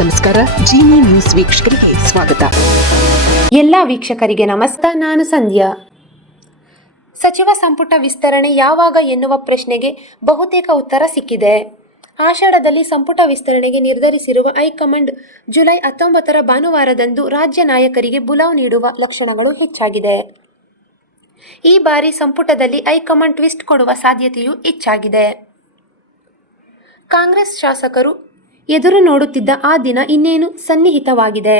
ನಮಸ್ಕಾರ. ಜೀನಿ ನ್ಯೂಸ್ ವೀಕ್ಷಕರಿಗೆ ಸ್ವಾಗತ. ಎಲ್ಲ ವೀಕ್ಷಕರಿಗೆ ನಮಸ್ಕಾರ. ನಾನು ಸಂಧ್ಯಾ. ಸಚಿವ ಸಂಪುಟ ವಿಸ್ತರಣೆ ಯಾವಾಗ ಎನ್ನುವ ಪ್ರಶ್ನೆಗೆ ಬಹುತೇಕ ಉತ್ತರ ಸಿಕ್ಕಿದೆ. ಆಷಾಢದಲ್ಲಿ ಸಂಪುಟ ವಿಸ್ತರಣೆಗೆ ನಿರ್ಧರಿಸಿರುವ ಹೈಕಮಾಂಡ್ ಜುಲೈ 19 ಭಾನುವಾರದಂದು ರಾಜ್ಯ ನಾಯಕರಿಗೆ ಬುಲಾವ್ ನೀಡುವ ಲಕ್ಷಣಗಳು ಹೆಚ್ಚಾಗಿದೆ. ಈ ಬಾರಿ ಸಂಪುಟದಲ್ಲಿ ಹೈಕಮಾಂಡ್ ಟ್ವಿಸ್ಟ್ ಕೊಡುವ ಸಾಧ್ಯತೆಯೂ ಹೆಚ್ಚಾಗಿದೆ. ಕಾಂಗ್ರೆಸ್ ಶಾಸಕರು ಎದುರು ನೋಡುತ್ತಿದ್ದ ಆ ದಿನ ಇನ್ನೇನು ಸನ್ನಿಹಿತವಾಗಿದೆ.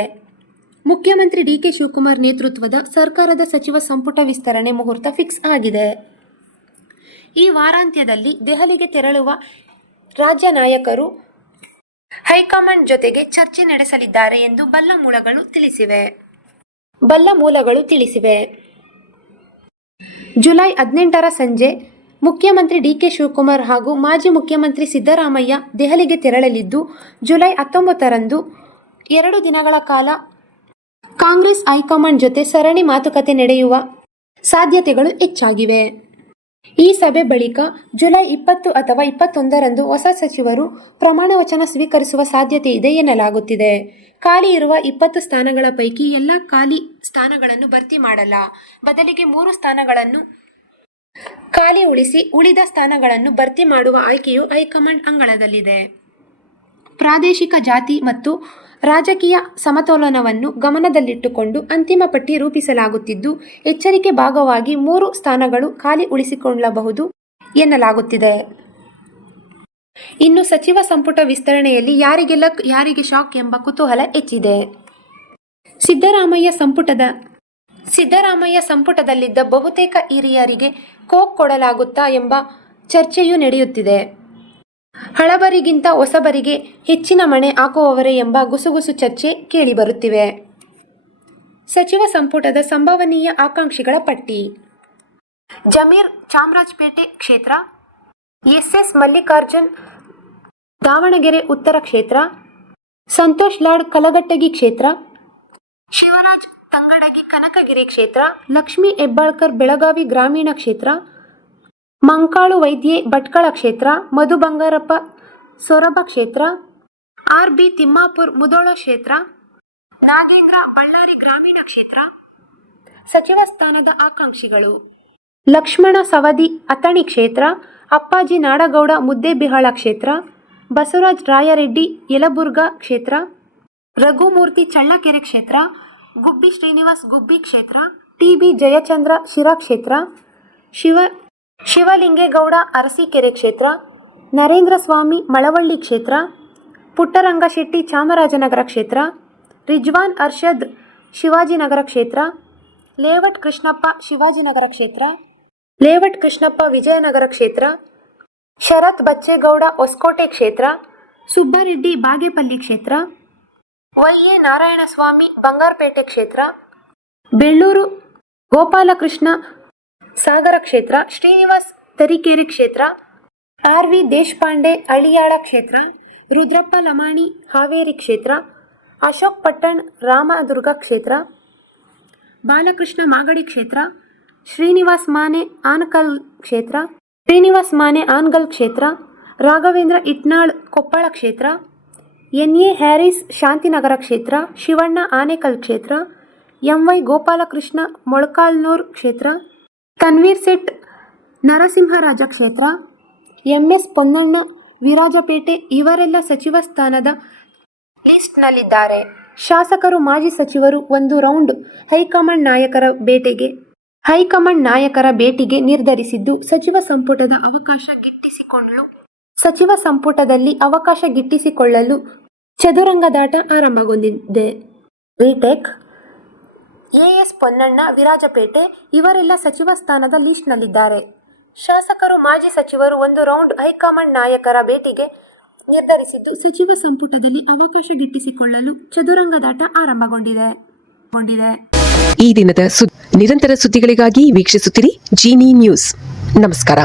ಮುಖ್ಯಮಂತ್ರಿ ಡಿ. ಕೆ. ಶಿವಕುಮಾರ್ ನೇತೃತ್ವದ ಸರ್ಕಾರದ ಸಚಿವ ಸಂಪುಟ ವಿಸ್ತರಣೆ ಮುಹೂರ್ತ ಫಿಕ್ಸ್ ಆಗಿದೆ. ಈ ವಾರಾಂತ್ಯದಲ್ಲಿ ದೆಹಲಿಗೆ ತೆರಳುವ ರಾಜ್ಯ ನಾಯಕರು ಹೈಕಮಾಂಡ್ ಜೊತೆಗೆ ಚರ್ಚೆ ನಡೆಸಲಿದ್ದಾರೆ ಎಂದು ಬಲ್ಲ ಮೂಲಗಳು ತಿಳಿಸಿವೆ. ಜುಲೈ 18 ಸಂಜೆ ಮುಖ್ಯಮಂತ್ರಿ ಡಿ. ಕೆ. ಶಿವಕುಮಾರ್ ಹಾಗೂ ಮಾಜಿ ಮುಖ್ಯಮಂತ್ರಿ ಸಿದ್ದರಾಮಯ್ಯ ದೆಹಲಿಗೆ ತೆರಳಲಿದ್ದು, ಜುಲೈ 19ರಂದು 2 ದಿನಗಳ ಕಾಲ ಕಾಂಗ್ರೆಸ್ ಹೈಕಮಾಂಡ್ ಜೊತೆ ಸರಣಿ ಮಾತುಕತೆ ನಡೆಯುವ ಸಾಧ್ಯತೆಗಳು ಹೆಚ್ಚಾಗಿವೆ. ಈ ಸಭೆ ಬಳಿಕ ಜುಲೈ 20 ಅಥವಾ 21ರಂದು ಹೊಸ ಸಚಿವರು ಪ್ರಮಾಣ ವಚನ ಸ್ವೀಕರಿಸುವ ಸಾಧ್ಯತೆ ಇದೆ ಎನ್ನಲಾಗುತ್ತಿದೆ. ಖಾಲಿ ಇರುವ 20 ಸ್ಥಾನಗಳ ಪೈಕಿ ಎಲ್ಲ ಖಾಲಿ ಸ್ಥಾನಗಳನ್ನು ಭರ್ತಿ ಮಾಡಲ್ಲ. ಬದಲಿಗೆ 3 ಸ್ಥಾನಗಳನ್ನು ಖಾಲಿ ಉಳಿಸಿ ಉಳಿದ ಸ್ಥಾನಗಳನ್ನು ಭರ್ತಿ ಮಾಡುವ ಆಯ್ಕೆಯು ಹೈಕಮಾಂಡ್ ಅಂಗಳದಲ್ಲಿದೆ. ಪ್ರಾದೇಶಿಕ ಜಾತಿ ಮತ್ತು ರಾಜಕೀಯ ಸಮತೋಲನವನ್ನು ಗಮನದಲ್ಲಿಟ್ಟುಕೊಂಡು ಅಂತಿಮ ಪಟ್ಟಿ ರೂಪಿಸಲಾಗುತ್ತಿದ್ದು, ಎಚ್ಚರಿಕೆ ಭಾಗವಾಗಿ 3 ಸ್ಥಾನಗಳು ಖಾಲಿ ಉಳಿಸಿಕೊಳ್ಳಬಹುದು ಎನ್ನಲಾಗುತ್ತಿದೆ. ಇನ್ನು ಸಚಿವ ಸಂಪುಟ ವಿಸ್ತರಣೆಯಲ್ಲಿ ಯಾರಿಗೆ ಲಕ್, ಯಾರಿಗೆ ಶಾಕ್ ಎಂಬ ಕುತೂಹಲ ಹೆಚ್ಚಿದೆ. ಸಿದ್ದರಾಮಯ್ಯ ಸಂಪುಟದಲ್ಲಿದ್ದ ಬಹುತೇಕ ಹಿರಿಯರಿಗೆ ಕೋಕ್ ಕೊಡಲಾಗುತ್ತಾ ಎಂಬ ಚರ್ಚೆಯೂ ನಡೆಯುತ್ತಿದೆ. ಹಳಬರಿಗಿಂತ ಹೊಸಬರಿಗೆ ಹೆಚ್ಚಿನ ಮಣೆ ಹಾಕುವವರೇ ಎಂಬ ಗುಸುಗುಸು ಚರ್ಚೆ ಕೇಳಿಬರುತ್ತಿವೆ. ಸಚಿವ ಸಂಪುಟದ ಸಂಭವನೀಯ ಆಕಾಂಕ್ಷಿಗಳ ಪಟ್ಟಿ: ಜಮೀರ್ ಚಾಮರಾಜಪೇಟೆ ಕ್ಷೇತ್ರ, ಎಸ್ ಮಲ್ಲಿಕಾರ್ಜುನ್ ದಾವಣಗೆರೆ ಉತ್ತರ ಕ್ಷೇತ್ರ, ಸಂತೋಷ್ ಲಾಡ್ ಕಲಘಟಗಿ ಕ್ಷೇತ್ರ, ಶಿವರಾಜ್ ತಂಗಡಗಿ ಕನಕಗಿರಿ ಕ್ಷೇತ್ರ, ಲಕ್ಷ್ಮೀ ಹೆಬ್ಬಾಳ್ಕರ್ ಬೆಳಗಾವಿ ಗ್ರಾಮೀಣ ಕ್ಷೇತ್ರ, ಮಂಕಾಳು ವೈದ್ಯೆ ಭಟ್ಕಳ ಕ್ಷೇತ್ರ, ಮಧು ಬಂಗಾರಪ್ಪ ಸೊರಬ ಕ್ಷೇತ್ರ, ಆರ್. ಬಿ. ತಿಮ್ಮಾಪುರ್ ಮುಧೋಳ ಕ್ಷೇತ್ರ, ನಾಗೇಂದ್ರ ಬಳ್ಳಾರಿ ಗ್ರಾಮೀಣ ಕ್ಷೇತ್ರ. ಸಚಿವ ಸ್ಥಾನದ ಆಕಾಂಕ್ಷಿಗಳು: ಲಕ್ಷ್ಮಣ ಸವದಿ ಅಥಣಿ ಕ್ಷೇತ್ರ, ಅಪ್ಪಾಜಿ ನಾಡಗೌಡ ಮುದ್ದೇಬಿಹಾಳ ಕ್ಷೇತ್ರ, ಬಸವರಾಜ ರಾಯರೆಡ್ಡಿ ಯಲಬುರ್ಗಾ ಕ್ಷೇತ್ರ, ರಘುಮೂರ್ತಿ ಚಳ್ಳಕೆರೆ ಕ್ಷೇತ್ರ, ಗುಬ್ಬಿ ಶ್ರೀನಿವಾಸ್ ಗುಬ್ಬಿ ಕ್ಷೇತ್ರ, ಟಿ. ಬಿ. ಜಯಚಂದ್ರ ಶಿರಾ ಕ್ಷೇತ್ರ, ಶಿವಲಿಂಗೇಗೌಡ ಅರಸೀಕೆರೆ ಕ್ಷೇತ್ರ, ನರೇಂದ್ರ ಸ್ವಾಮಿ ಮಳವಳ್ಳಿ ಕ್ಷೇತ್ರ, ಪುಟ್ಟರಂಗಶೆಟ್ಟಿ ಚಾಮರಾಜನಗರ ಕ್ಷೇತ್ರ, ರಿಜ್ವಾನ್ ಅರ್ಷದ್ ಶಿವಾಜಿನಗರ ಕ್ಷೇತ್ರ, ಲೇವಟ್ ಕೃಷ್ಣಪ್ಪ ಶಿವಾಜಿನಗರ ಕ್ಷೇತ್ರ, ಲೇವಟ್ ಕೃಷ್ಣಪ್ಪ ವಿಜಯನಗರ ಕ್ಷೇತ್ರ, ಶರತ್ ಬಚ್ಚೇಗೌಡ ಹೊಸಕೋಟೆ ಕ್ಷೇತ್ರ, ಸುಬ್ಬರೆಡ್ಡಿ ಬಾಗೇಪಲ್ಲಿ ಕ್ಷೇತ್ರ, ವೈ. ಎ. ನಾರಾಯಣಸ್ವಾಮಿ ಬಂಗಾರಪೇಟೆ ಕ್ಷೇತ್ರ, ಬೆಳ್ಳೂರು ಗೋಪಾಲಕೃಷ್ಣ ಸಾಗರ ಕ್ಷೇತ್ರ, ಶ್ರೀನಿವಾಸ್ ತರೀಕೆರೆ ಕ್ಷೇತ್ರ, ಆರ್. ವಿ. ದೇಶಪಾಂಡೆ ಹಳಿಯಾಳ ಕ್ಷೇತ್ರ, ರುದ್ರಪ್ಪ ಲಮಾಣಿ ಹಾವೇರಿ ಕ್ಷೇತ್ರ, ಅಶೋಕ್ ಪಟ್ಟಣ್ ರಾಮದುರ್ಗ ಕ್ಷೇತ್ರ, ಬಾಲಕೃಷ್ಣ ಮಾಗಡಿ ಕ್ಷೇತ್ರ, ಶ್ರೀನಿವಾಸ್ ಮಾನೆ ಆನಗಲ್ ಕ್ಷೇತ್ರ, ರಾಘವೇಂದ್ರ ಇಟ್ನಾಳ್ ಕೊಪ್ಪಳ ಕ್ಷೇತ್ರ, ಎನ್. ಎ. ಹ್ಯಾರಿಸ್ ಶಾಂತಿನಗರ ಕ್ಷೇತ್ರ, ಶಿವಣ್ಣ ಆನೇಕಲ್ ಕ್ಷೇತ್ರ, ಎಂ. ವೈ. ಗೋಪಾಲಕೃಷ್ಣ ಮೊಳಕಾಲ್ಮೂರು ಕ್ಷೇತ್ರ, ತನ್ವೀರ್ ಸೇಠ್ ನರಸಿಂಹರಾಜ ಕ್ಷೇತ್ರ, ಎಂ. ಎಸ್. ಪೊನ್ನಣ್ಣ ವಿರಾಜಪೇಟೆ ಇವರೆಲ್ಲ ಸಚಿವ ಸ್ಥಾನದ ಲಿಸ್ಟ್ನಲ್ಲಿದ್ದಾರೆ. ಶಾಸಕರು ಮಾಜಿ ಸಚಿವರು ಒಂದು ರೌಂಡ್ ಹೈಕಮಾಂಡ್ ನಾಯಕರ ಭೇಟಿಗೆ ನಿರ್ಧರಿಸಿದ್ದು, ಸಚಿವ ಸಂಪುಟದಲ್ಲಿ ಅವಕಾಶ ಗಿಟ್ಟಿಸಿಕೊಳ್ಳಲು ಚದುರಂಗದಾಟ ಆರಂಭಗೊಂಡಿದೆ. Retake: S. ಪೊನ್ನಣ್ಣ ವಿರಾಜಪೇಟೆ ಇವರೆಲ್ಲ ಸಚಿವ ಸ್ಥಾನದ ಲಿಸ್ಟ್ನಲ್ಲಿದ್ದಾರೆ. ಶಾಸಕರು ಮಾಜಿ ಸಚಿವರು ಒಂದು ರೌಂಡ್ ಹೈಕಮಾಂಡ್ ನಾಯಕರ ಭೇಟಿಗೆ ನಿರ್ಧರಿಸಿದ್ದು, ಸಚಿವ ಸಂಪುಟದಲ್ಲಿ ಅವಕಾಶ ಗಿಟ್ಟಿಸಿಕೊಳ್ಳಲು ಚದುರಂಗದಾಟ ಆರಂಭಗೊಂಡಿದೆ. ಈ ದಿನದ ನಿರಂತರ ಸುದ್ದಿಗಳಿಗಾಗಿ ವೀಕ್ಷಿಸುತ್ತಿರಿ ಜೀನಿ ನ್ಯೂಸ್. ನಮಸ್ಕಾರ.